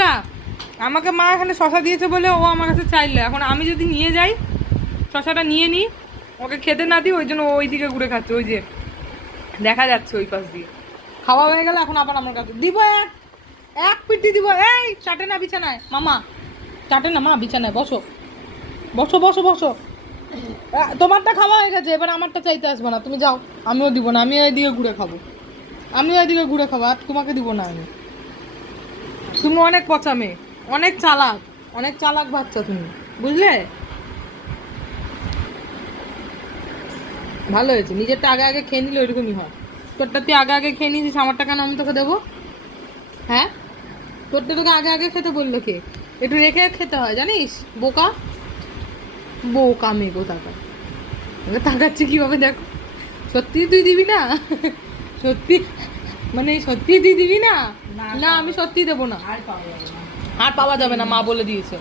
বন্ধুরা আমাকে মা এখানে শশা দিয়েছে বলে ও আমার কাছে চাইলো, এখন আমি যদি নিয়ে যাই শশাটা নিয়ে নিই, ওকে খেতে না দিই, ওই জন্য ওই দিকে ঘুরে খাচ্ছে, ওই যে দেখা যাচ্ছে ওই পাশ দিয়ে। খাওয়া হয়ে গেলে এখন আবার আমার কাছে দিব, এক পিটি দিব। এই চাটে না বিছানায়, মামা চাটে না, মা বিছানায় বসো বসো বসো বসো। তোমারটা খাওয়া হয়ে গেছে, এবার আমারটা চাইতে আসবে না, তুমি যাও। আমিও দিব না, আমি ওইদিকে ঘুরে খাবো, আমিও ওইদিকে ঘুরে খাবো, আর তোমাকে দিব না আমি। তুমি অনেক পচা মেয়ে, অনেক চালাক বাচ্চা তুমি, বুঝলে? ভালো হয়েছে, নিজেরটা আগে আগে খেয়ে নিলে ওইরকমই হয়। তোরটা তুই আগে আগে খেয়ে নিয়েছিস, আমারটা কেন আমি তোকে দেবো? হ্যাঁ, তোরটা তোকে আগে আগে খেতে বললো কে? একটু রেখে খেতে হয় জানিস, বোকা বোকা মেয়ে গো। তাকাচ্ছি কিভাবে দেখো। সত্যি তুই দিবি না? সত্যি মানে সত্যি তুই দিবি না? না আমি সত্যি দেবো না, আর পাওয়া যাবে না, মা বলে দিয়েছে।